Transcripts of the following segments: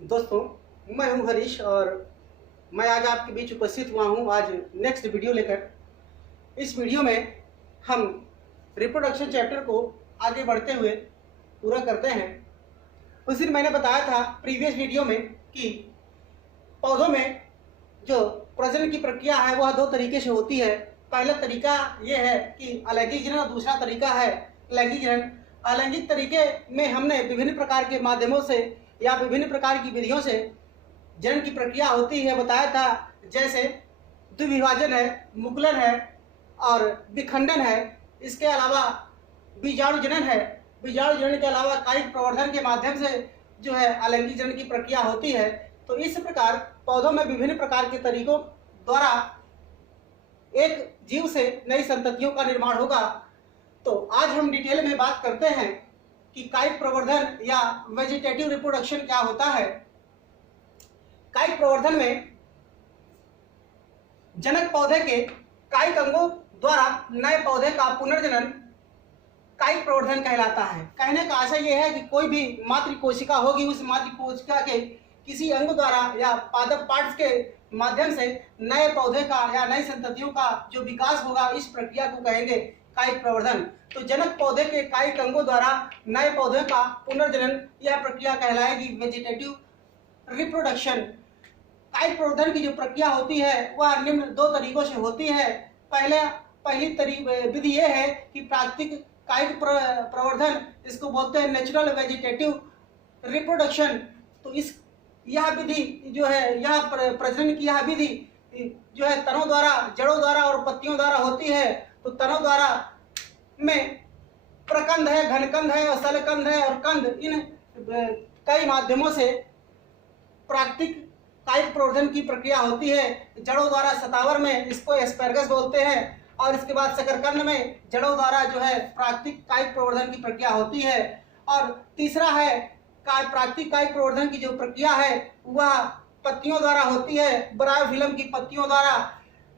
दोस्तों, मैं हूं हरीश और मैं आज आपके बीच उपस्थित हुआ हूं आज नेक्स्ट वीडियो लेकर। इस वीडियो में हम रिप्रोडक्शन चैप्टर को आगे बढ़ते हुए पूरा करते हैं। उस दिन मैंने बताया था प्रीवियस वीडियो में कि पौधों में जो प्रजनन की प्रक्रिया है वह दो तरीके से होती है। पहला तरीका यह है कि अलैंगिक जनन और दूसरा तरीका है लैंगिक जनन। अलैंगिक तरीके में हमने विभिन्न प्रकार के माध्यमों से या विभिन्न प्रकार की विधियों से जनन की प्रक्रिया होती है बताया था, जैसे द्विविभाजन है, मुकुलन है और विखंडन है। इसके अलावा बीजाणु जनन है। बीजाणु जनन के अलावा कायिक प्रवर्धन के माध्यम से जो है अलैंगिक जनन की प्रक्रिया होती है। तो इस प्रकार पौधों में विभिन्न प्रकार के तरीकों द्वारा एक जीव से नई संततियों का निर्माण होगा। तो आज हम डिटेल में बात करते हैं कि कायिक प्रवर्धन या वेजिटेटिव रिप्रोडक्शन क्या होता है। कायिक प्रवर्धन में जनक पौधे के कायिक अंगों द्वारा नए पौधे का पुनर्जनन कायिक प्रवर्धन कहलाता है। कहने का आशय यह है कि कोई भी मातृ कोशिका होगी, उस मातृ कोशिका के किसी अंग द्वारा या पादप पार्ट्स के माध्यम से नए पौधे का या नई संततियों का जो विकास होगा, इस प्रक्रिया को कहेंगे कायिक प्रवर्धन। तो जनक पौधे के कायिक अंगों द्वारा नए पौधे का पुनर्जनन यह प्रक्रिया कहलाएगी वेजिटेटिव रिप्रोडक्शन। कायिक प्रवर्धन की जो प्रक्रिया होती है वह निम्न दो तरीकों से होती है। पहली विधि यह है कि प्राकृतिक कायिक प्रवर्धन, इसको बोलते हैं नेचुरल वेजिटेटिव रिप्रोडक्शन। तो यह विधि जो है, यह प्रजनन की यह विधि जो है तनों द्वारा, जड़ों द्वारा और पत्तियों द्वारा होती है। तो तनों द्वारा में प्रकंद है, घनकंद है और सलकंद है और कंद, इन कई माध्यमों से प्राकृतिक कायिक प्रवर्धन की प्रक्रिया होती है। जड़ों द्वारा सतावर में इसको एस्पैरगस बोलते हैं और इसके बाद शकरकंद में जड़ों द्वारा जो है प्राकृतिक कायिक प्रवर्धन की प्रक्रिया होती है। और तीसरा है प्राकृतिक कायिक प्रवर्धन की जो प्रक्रिया है वह पत्तियों द्वारा होती है। ब्रायोफिलम की पत्तियों द्वारा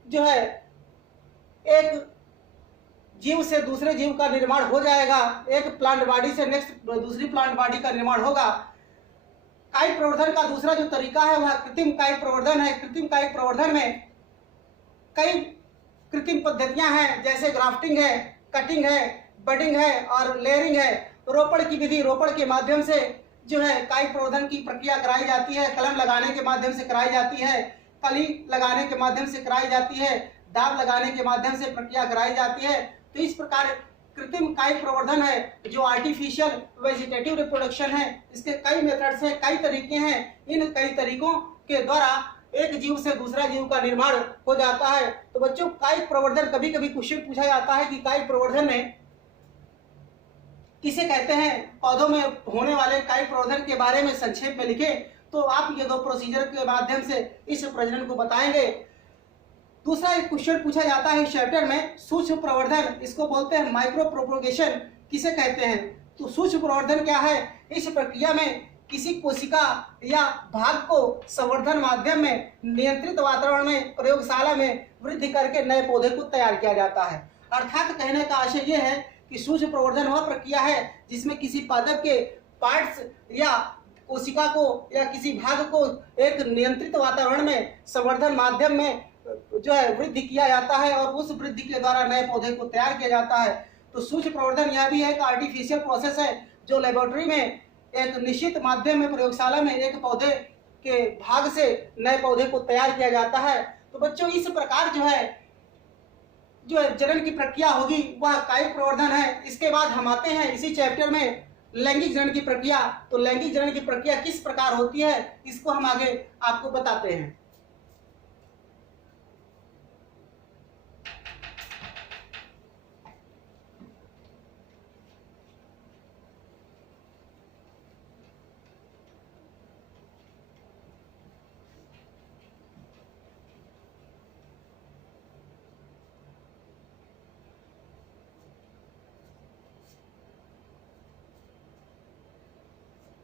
जो है एक जीव से दूसरे जीव का निर्माण हो जाएगा। एक प्लांट बॉडी से नेक्स्ट दूसरी प्लांट बॉडी का निर्माण होगा। कायिक प्रवर्धन का दूसरा जो तरीका है वह कृत्रिम कायिक प्रवर्धन है। कृत्रिम कायिक प्रवर्धन में कई कृत्रिम पद्धतियां हैं, जैसे ग्राफ्टिंग है, कटिंग है, बडिंग है और लेयरिंग है। रोपण की विधि, रोपण के माध्यम से जो है कायिक प्रवर्धन की प्रक्रिया कराई जाती है। कलम लगाने के माध्यम से कराई जाती है, कली लगाने के माध्यम से कराई जाती है, दाब लगाने के माध्यम से प्रक्रिया कराई जाती है। तो इस प्रकार कृत्रिम कायिक प्रवर्धन है जो आर्टिफिशियल वेजिटेटिव रिप्रोडक्शन है। इसके कई मेथड्स हैं, कई तरीके हैं। इन कई तरीकों के द्वारा एक जीव से दूसरा जीव का निर्माण हो जाता है। तो बच्चों, कायिक प्रवर्धन, कभी कभी क्वेश्चन पूछा जाता है कि कायिक प्रवर्धन में किसे कहते हैं, पौधों में होने वाले कायिक प्रवर्धन के बारे में संक्षेप में लिखें। तो आप ये दो प्रोसीजर के माध्यम से इस प्रजनन को बताएंगे। दूसरा एक क्वेश्चन पूछा जाता है इस चैप्टर में, सूक्ष्म प्रवर्धन, इसको बोलते हैं माइक्रो प्रोपगेशन, किसे कहते हैं। तो सूक्ष्म प्रवर्धन क्या है? इस प्रक्रिया में किसी कोशिका या भाग को संवर्धन माध्यम में नियंत्रित वातावरण में प्रयोगशाला में वृद्धि करके नए पौधे को तैयार किया जाता है। अर्थात कहने का आशय यह है कि सूक्ष्म प्रवर्धन वह प्रक्रिया है जिसमें किसी पादप के पार्ट्स या कोशिका को या किसी भाग को एक नियंत्रित वातावरण में संवर्धन माध्यम में जो है वृद्धि किया जाता है और उस वृद्धि के द्वारा नए पौधे को तैयार किया जाता है। तो सूक्ष्म प्रवर्धन यह भी एक आर्टिफिशियल प्रोसेस है जो लेबोरेटरी में एक निश्चित माध्यम में प्रयोगशाला में एक पौधे के भाग से नए पौधे को तैयार किया जाता है। तो बच्चों, इस प्रकार जो है जनन की प्रक्रिया होगी वह कायिक प्रवर्धन है। इसके बाद हम आते हैं इसी चैप्टर में लैंगिक जनन की प्रक्रिया। तो लैंगिक जनन की प्रक्रिया किस प्रकार होती है, इसको हम आगे आपको बताते हैं।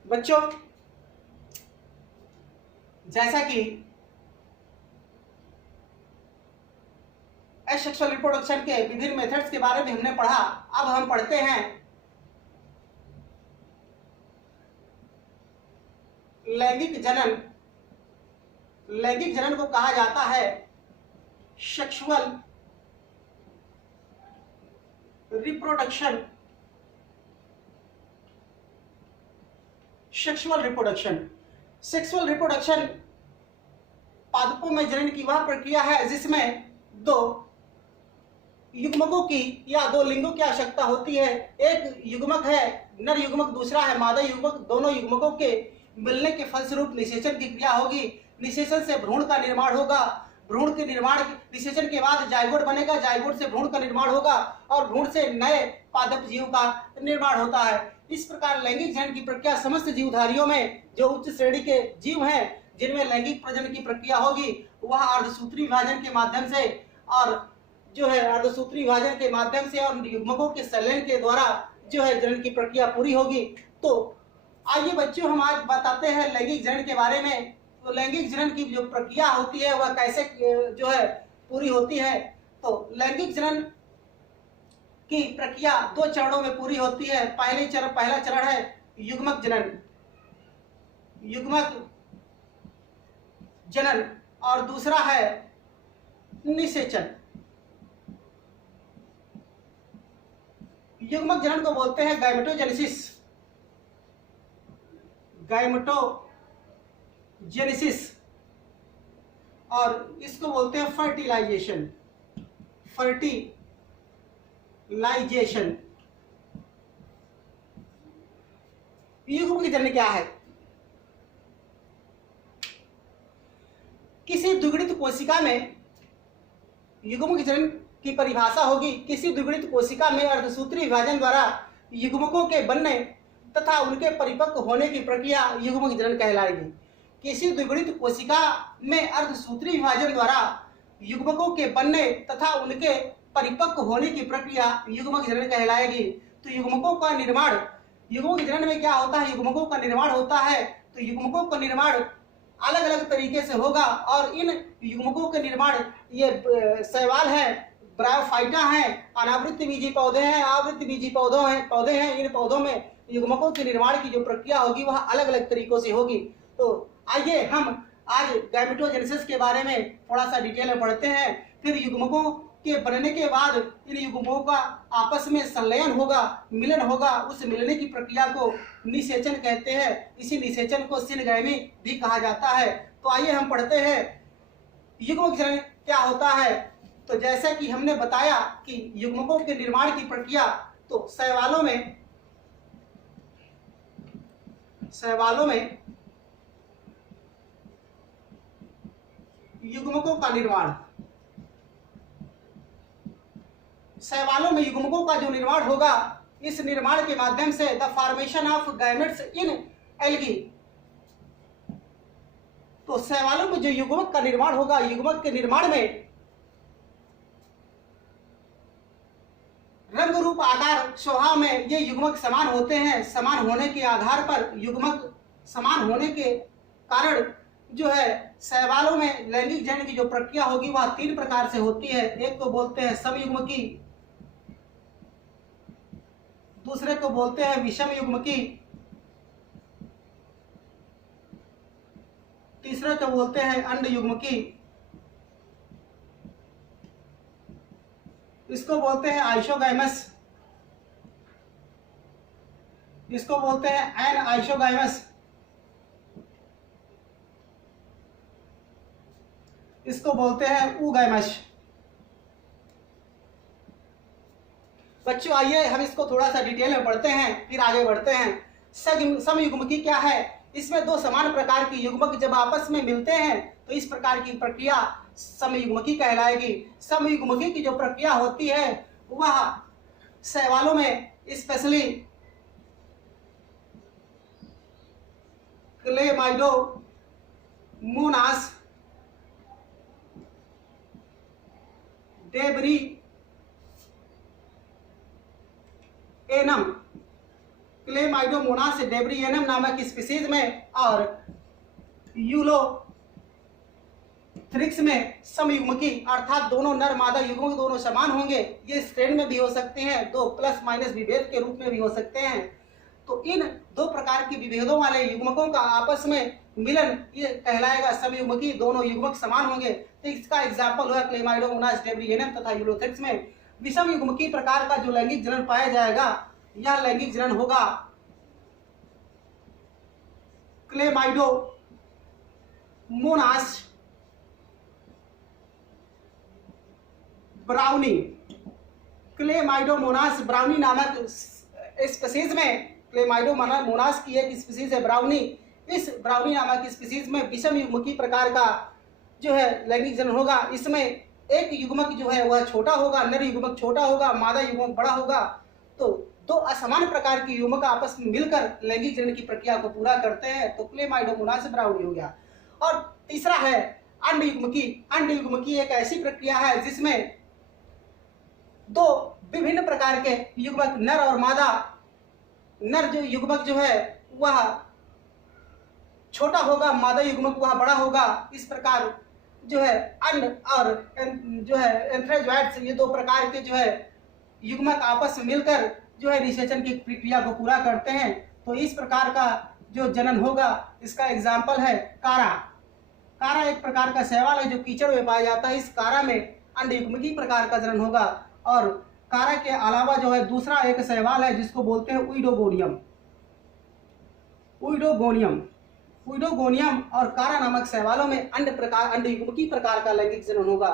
बच्चों, जैसा कि एसेक्सुअल रिप्रोडक्शन के विभिन्न मेथड्स के बारे में हमने पढ़ा, अब हम पढ़ते हैं लैंगिक जनन को कहा जाता है सेक्सुअल रिप्रोडक्शन। सेक्सुअल रिप्रोडक्शन पादपों में जनन की वह प्रक्रिया है जिसमें दो युग्मकों की या दो लिंगों की आवश्यकता होती है। एक युग्मक है नर युग्मक, दूसरा है मादा युग्मक। दोनों युग्मकों के मिलने के फलस्वरूप निषेचन की क्रिया होगी। निषेचन से भ्रूण का निर्माण होगा। भ्रूण के निर्माण निषेचन के बाद जायगोट बनेगा। जायगोट से भ्रूण का निर्माण होगा और भ्रूण से नए पादप जीव का निर्माण होता है। इस प्रकार लैंगिक जनन की प्रक्रिया समस्त जीवधारियों में जो उच्च श्रेणी के जीव हैं जिनमें लैंगिक प्रजनन की प्रक्रिया होगी वह अर्धसूत्री विभाजन के माध्यम से और युग्मकों के संलयन के द्वारा जो है जनन की प्रक्रिया पूरी होगी। तो आइए बच्चों, हम आज बताते हैं लैंगिक जनन के बारे में। तो लैंगिक जनन की जो प्रक्रिया होती है वह कैसे जो है पूरी होती है। तो लैंगिक जनन की प्रक्रिया दो चरणों में पूरी होती है। पहला चरण है युग्मक जनन और दूसरा है निषेचन। युग्मक जनन को बोलते हैं गायमेटोजेनेसिस और इसको बोलते हैं फर्टिलाइजेशन। युग्मक जनन क्या है? किसी द्विगुणित कोशिका में युग्मक जनन की परिभाषा होगी। किसी द्विगुणित कोशिका में अर्धसूत्री विभाजन द्वारा युग्मकों के बनने तथा उनके परिपक्व होने की प्रक्रिया युग्मक जनन कहलाएगी। किसी द्विगुणित कोशिका में अर्धसूत्री विभाजन द्वारा युग्मकों के बनने तथा उनके परिपक्व होने की प्रक्रिया युग्मक जनन कहलाएगी। तो युग्मक जनन में क्या होता है? युग्मकों का निर्माण होता है। तो युग्मकों का निर्माण अलग अलग तरीके से होगा और इन युग्मकों के निर्माण ये शैवाल है, ब्रायोफाइटा है, अनावृत बीजी पौधे हैं, आवृत बीजी पौधे हैं। इन पौधों में युग्मकों के निर्माण की जो प्रक्रिया होगी वह अलग अलग तरीकों से होगी। तो आइए हम आज गैमेटोजेनेसिस के बारे में थोड़ा सा डिटेल में पढ़ते हैं। फिर युग्मकों के बनने के बाद इन युग्मकों का आपस में संलयन होगा, मिलन होगा। उस मिलने की प्रक्रिया को निषेचन कहते हैं। इसी निषेचन को सिनगैमी भी कहा जाता है। तो आइए हम पढ़ते हैं युग्मक जनन क्या होता है। तो जैसा कि हमने बताया कि युग्मकों के निर्माण की प्रक्रिया तो शैवालों में युग्मकों का निर्माण, शैवालों में युग्मकों का जो निर्माण होगा, इस निर्माण के माध्यम से the formation of gametes in algae. तो शैवालों में जो युग्मक का निर्माण होगा, युग्मक के निर्माण में रंग रूप आकार स्वभाव में ये युग्मक समान होते हैं। समान होने के आधार पर युग्मक समान होने के कारण जो है शैवालों में लैंगिक जनन की जो प्रक्रिया होगी वह तीन प्रकार से होती है। एक को बोलते हैं समयुग्मकी, दूसरे को बोलते हैं विषम युग्मकी, तीसरे को बोलते हैं अंड युग्मकी, इसको बोलते हैं आइसोगाइमस, इसको बोलते हैं एन आइसोगाइमस, इसको बोलते हैं उगाइमस। बच्चों आइए हम इसको थोड़ा सा डिटेल में पढ़ते हैं, फिर आगे बढ़ते हैं। समयुग्मकी क्या है? इसमें दो समान प्रकार की युग्मक जब आपस में मिलते हैं तो इस प्रकार की प्रक्रिया समयुग्मकी कहलाएगी। समयुग्मकी की जो प्रक्रिया होती है वह शैवालों में specially Chlamydomonas, debris annum, Chlamydomonas debris annum नामक स्पीसीज में और यूलोथ्रिक्स में समयुग्मकी अर्थात दोनों नर मादा युग्मक दोनों समान होंगे। ये स्ट्रेन में भी हो सकते हैं, दो प्लस माइनस विभेद के रूप में भी हो सकते हैं। तो इन दो प्रकार के विभेदों वाले युग्मकों का आपस में मिलन ये कहलाएगा समयुग्मकी, दोनों युग्मक समान होंगे। तो इसका एग्जाम्पल हुआ क्लेमाइडोमोनास डेब्रियनम तथा यूलोथेक्स में। विषम युग्मकी प्रकार का जो लैंगिक जनन पाया जाएगा, यह लैंगिक जनन होगा क्लेमाइडोमोनास ब्राउनी। क्लेमाइडोमोनास ब्राउनी नामक स्पीशीज में, क्लेमाइडोमोनास की एक स्पीशीज है ब्राउनी, इस ब्राउनी नामक स्पीशीज में विषम युग्मकी प्रकार का जो है लैंगिक जनन होगा। इसमें एक युग्मक जो है वह छोटा होगा, नर युग्मक छोटा होगा, मादा युग्मक बड़ा होगा। तो दो असमान प्रकार के युग्मक आपस में मिलकर लैंगिक जनन की प्रक्रिया को पूरा करते हैं, तो क्लेमाइडोमोनास ब्राउनी हो गया। और तीसरा है अंड युग्मकी। अंड युग्मकी एक ऐसी प्रक्रिया है जिसमें दो विभिन्न प्रकार के युग्मक, नर और मादा, नर जो युग्मक जो है वह छोटा होगा, मादा युग्मक वह बड़ा होगा। इस प्रकार जो है अंड और जो है एंथ्रेजोइड्स, ये दो प्रकार के जो है युग्मक आपस में मिलकर जो है निषेचन की प्रक्रिया को पूरा करते हैं। तो इस प्रकार का जो जनन होगा, इसका एग्जाम्पल है कारा। कारा एक प्रकार का शैवाल है जो कीचड़ में पाया जाता है। इस कारा में अंड युग्मकी प्रकार का जनन होगा। और कारा के अलावा जो है दूसरा एक शैवाल है जिसको बोलते हैं उइडोगोनियम। उइडोगोनियम उइडोगोनियम और कारा नामक शैवालों में अंड युग्मकी प्रकार का लैंगिक जनन होगा।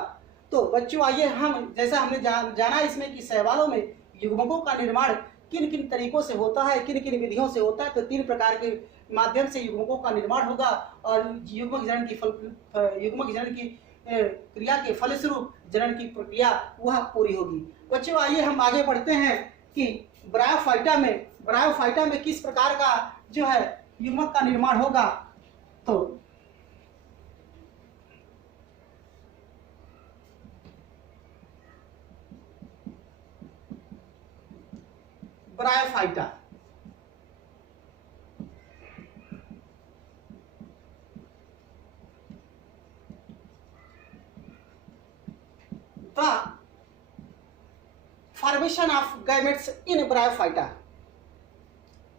तो बच्चों आइए हम, जैसा हमने जाना इसमें कि शैवालों में युग्मकों का निर्माण किन किन तरीकों से होता है, किन किन विधियों से होता है। तो 3 प्रकार के माध्यम से युग्मकों का निर्माण होगा और युग्मक जनन की क्रिया के फलस्वरूप जनन की प्रक्रिया वह पूरी होगी। बच्चों आइए हम आगे बढ़ते हैं कि ब्रायोफाइटा में किस प्रकार का जो है युग्मक का निर्माण होगा। तो bryophyta the formation of gametes in bryophyta।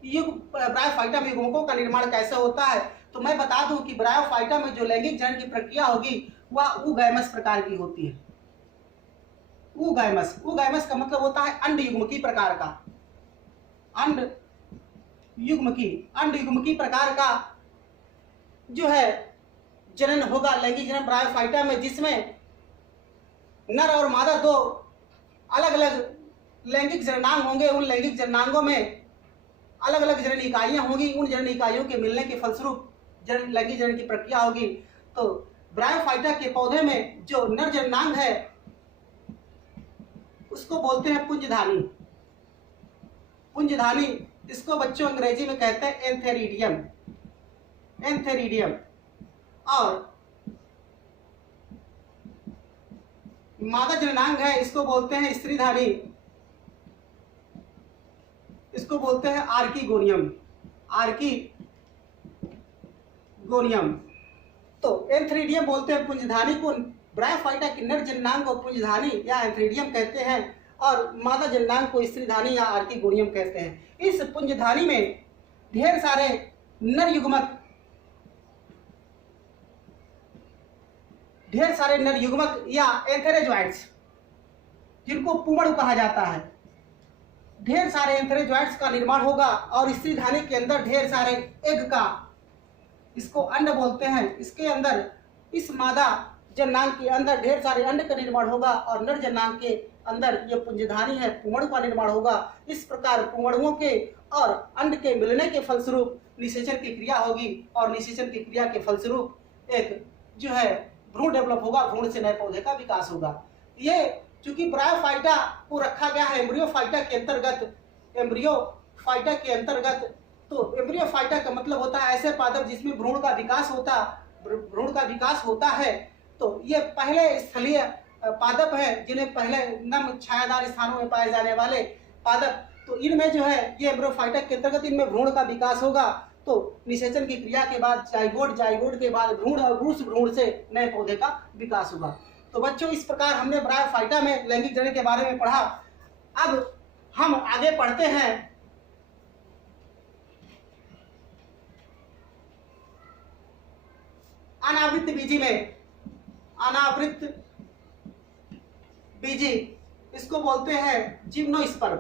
Bryophyta में युग्मकों का निर्माण कैसे होता है, तो मैं बता दूं कि ब्रायोफाइटा में जो लैंगिक जनन की प्रक्रिया होगी वह ऊगैमस प्रकार की होती है। ऊगैमस का मतलब होता है अंड युग्मकी प्रकार का। अंड युग्मकी प्रकार का जो है जनन होगा, लैंगिक जनन ब्रायोफाइटा में, जिसमें नर और मादा दो अलग अलग लैंगिक जननांग होंगे। उन लैंगिक जननांगों में अलग अलग जनन इकाइयां होंगी। उन जनन इकाइयों के मिलने के फलस्वरूप लैंगिक जनन की प्रक्रिया होगी। तो ब्रायोफाइटा के पौधे में जो नर जननांग है उसको बोलते हैं पुंजधानी। इसको बच्चों अंग्रेजी में कहते हैं एंथेरिडियम। और मादा जननांग है, इसको बोलते हैं स्त्रीधानी, इसको बोलते हैं आर्कीगोनियम। तो एंथ्रीडियम बोलते हैं पुंजधानी को। ब्रायोफाइटा के नर जननांग को पुंजधानी या एंथ्रीडियम कहते हैं और मादा जननांग को स्त्रीधानी या आर्कीगोनियम कहते हैं। इस पुंजधानी में ढेर सारे नर युग्मक या एंथेरेजोइड्स, जिनको पुमड़ कहा जाता है, ढेर सारे एंथेरेजोइड्स का निर्माण होगा। और स्त्रीधानी के अंदर ढेर सारे एग का, इसको अंड बोलते हैं, इसके अंदर, इस मादा जननांग के अंदर ढेर सारे अंड का निर्माण होगा और नर जननांग के अंदर ये पुंजधानी है, पुमड़ का निर्माण होगा। इस प्रकार पुमड़ुओं के और अंड के मिलने के फलस्वरूप निषेचन की क्रिया होगी और निषेचन की क्रिया के फलस्वरूप एक जो है भ्रूण डेवलप होगा, भ्रूण से नए पौधे का विकास होगा। ये चूंकि ब्रायोफाइटा को रखा गया है एम्ब्रियोफाइटा के अंतर्गत, तो एम्ब्रियोफाइटा का मतलब होता है ऐसे पादप जिसमें भ्रूण का विकास होता है। तो ये पहले स्थलीय पादप हैं, जिन्हें पहले नम छायादार स्थानों में पाए जाने वाले पादप। तो इनमें जो है ये एम्ब्रियोफाइटा के अंतर्गत इनमें भ्रूण का विकास होगा। तो निषेचन की क्रिया के बाद जाइगोट के बाद भ्रूण और उस भ्रूण से नए पौधे का विकास होगा। तो बच्चों इस प्रकार हमने ब्रायोफाइटा में लैंगिक जनन के बारे में पढ़ा। अब हम आगे पढ़ते हैं अनावृत बीजी में, अनावृत बीजी इसको बोलते हैं जिम्नोस्पर्म।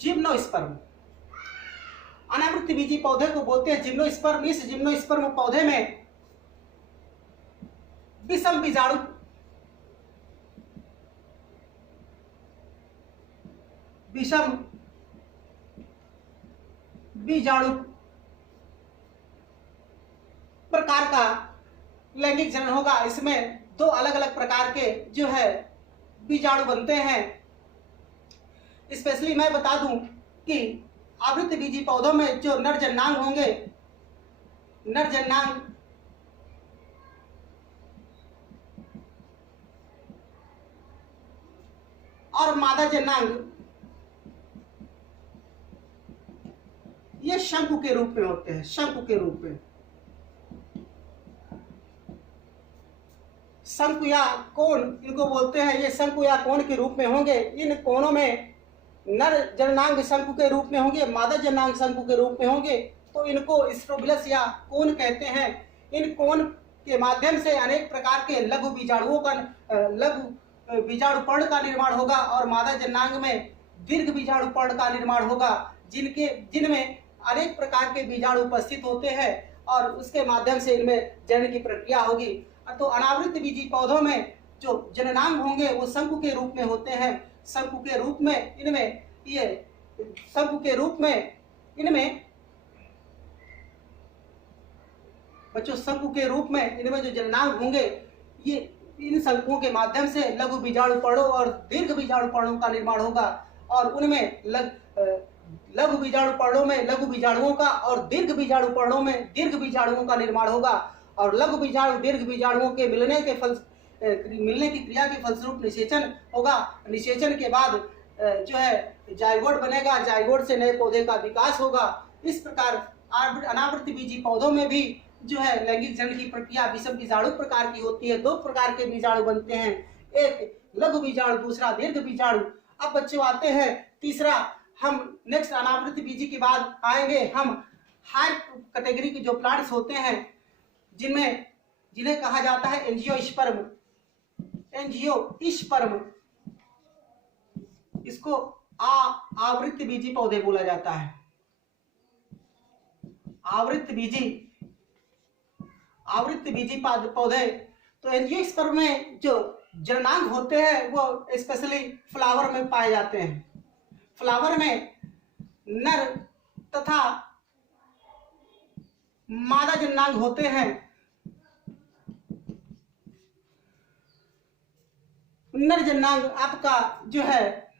जिम्नोस्पर्म, अनावृत बीजी पौधे को बोलते हैं जिम्नोस्पर्म। इस जिम्नोस्पर्म पौधे में विषम बीजाणु प्रकार का लैंगिक जनन होगा। इसमें दो अलग अलग प्रकार के जो है बीजाणु बनते हैं। स्पेशली मैं बता दूं कि आवृत बीजी पौधों में जो नर जननांग होंगे, नर जननांग और मादा जननांग ये शंकु के रूप में होते हैं, शंकु के रूप में। शंकु या कोण इनको बोलते हैं। ये शंकु या कोण के रूप में होंगे। इन कोणों में नर जननांग शंकु के रूप में होंगे, मादा जननांग शंकु के रूप में होंगे। तो इनको स्ट्रोबिलस या कोण कहते हैं। इन कोण के माध्यम से अनेक प्रकार के लघु बीजाणुओं का लघु बीजाणु पर्ण का निर्माण होगा और मादा जननांग में दीर्घ बीजाणु पर्ण का निर्माण होगा, जिनमें अनेक प्रकार के बीजाणु उपस्थित होते हैं और उसके माध्यम से इनमें जनन की प्रक्रिया होगी। तो अनावृत बीजी पौधों में जो जननांग होंगे वो शंकु के रूप में होते हैं। शंकु के रूप में इनमें बच्चों शंकु के रूप में इनमें जो जननांग होंगे ये इन शंकुओं के माध्यम से लघु बीजाणु पर्णों और दीर्घ बीजाणु पर्णों का निर्माण होगा और उनमें लघु बीजाणु पर्णों में लघु बीजाणुओं का और दीर्घ बीजाणु पर्णों में दीर्घ बीजाणुओं का निर्माण होगा और लघु बीजाणु दीर्घ बीजाणुओं के मिलने की क्रिया के फलस्वरूप निषेचन होगा। निषेचन के बाद जो है जायगोट बनेगा, जायगोट से नए पौधे का विकास होगा। इस प्रकार अनावृत बीजी पौधों में भी जो है लैंगिक जनन की प्रक्रिया विषम बीजाणु प्रकार की होती है। दो प्रकार के बीजाणु बनते हैं, एक लघु बीजाणु, दूसरा दीर्घ बीजाणु। अब बच्चों आते हैं तीसरा, हम नेक्स्ट अनावृत बीजी के बाद आएंगे हम हायर कैटेगरी के जो प्लांट्स होते हैं जिन्हें कहा जाता है एंजियोस्पर्म। एंजियोस्पर्म इसको आवृत बीजी पौधे बोला जाता है। आवृत बीजी पौधे। तो एंजियोस्पर्म में जो जननांग होते हैं वो स्पेशली फ्लावर में पाए जाते हैं। फ्लावर में नर तथा मादा जननांग होते हैं। नर जननांग आपका जो है,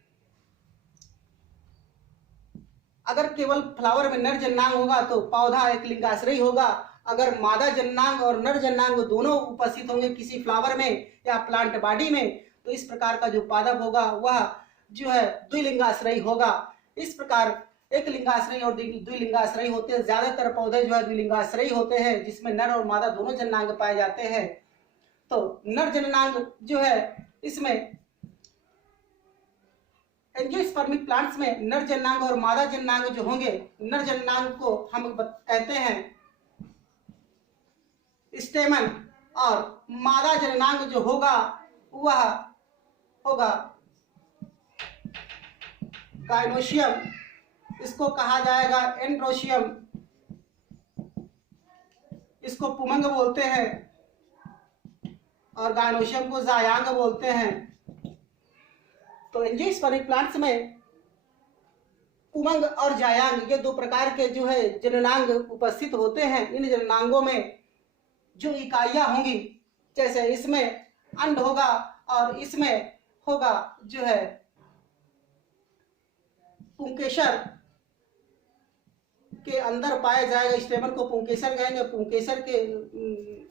अगर केवल फ्लावर में नर जननांग होगा तो पौधा एक लिंगाश्रयी होगा। अगर मादा जननांग और नर जननांग दोनों उपस्थित होंगे किसी फ्लावर में या प्लांट बॉडी में तो इस प्रकार का जो पादप होगा वह जो है द्विलिंगाश्रयी होगा। इस प्रकार एक लिंगाश्रयी और द्विलिंगाश्रयी होते हैं। ज्यादातर पौधे जो है द्विलिंगाश्रयी होते हैं जिसमें नर और मादा दोनों जननांग पाए जाते हैं। तो नर जननांग जो है इसमें एंजियोस्पर्मिक प्लांट्स में नर जननांग और मादा जननांग जो होंगे, नर जननांग को हम कहते हैं स्टेमन और मादा जननांग जो होगा वह होगा गायनोशियम। इसको कहा जाएगा एंड्रोशियम। इसको पुमंग बोलते हैं और गायनोशियम को जायांग बोलते हैं। तो एंजियोस्पर्मिक प्लांट्स में पुमंग और जायांग ये दो प्रकार के जो है जननांग उपस्थित होते हैं। इन जननांगों में जो इकाइयां होंगी, जैसे इसमें अंड होगा और इसमें होगा जो है पुंकेसर के अंदर पाया जाएगा। स्टेमन को पुंकेसर कहेंगे। पुंकेसर के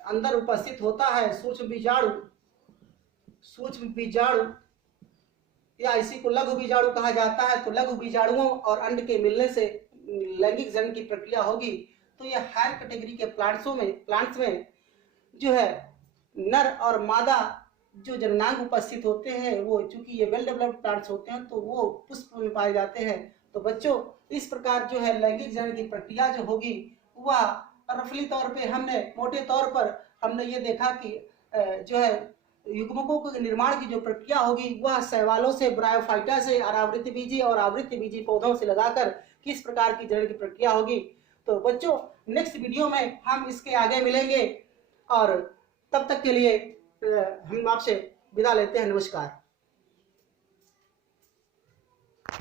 अंदर उपस्थित होता है सूक्ष्म बीजाणु या इसी को लघु बीजाणु कहा जाता है। तो लघु बीजाणुओं और अंड के मिलने से लैंगिक जनन की प्रक्रिया होगी। तो यह हायर कैटेगरी के प्लांट्स में जो है नर और मादा जो जननांग उपस्थित होते हैं वो चूंकि ये वेल डेवलप्ड प्लांट्स होते हैं तो वो पुष्प में पाए जाते हैं। तो बच्चों इस प्रकार जो है लैंगिक जनन की प्रक्रिया जो होगी वह रफली तौर पे हमने मोटे तौर पर हमने ये देखा कि जो है युग्मकों के निर्माण की जो प्रक्रिया होगी वह शैवालों से, ब्रायोफाइटा से, अनावृतबीजी और आवृतबीजी पौधों से लगाकर किस प्रकार की जनन की प्रक्रिया होगी। तो बच्चों नेक्स्ट वीडियो में हम इसके आगे मिलेंगे और तब तक के लिए हम आपसे विदा लेते हैं। नमस्कार।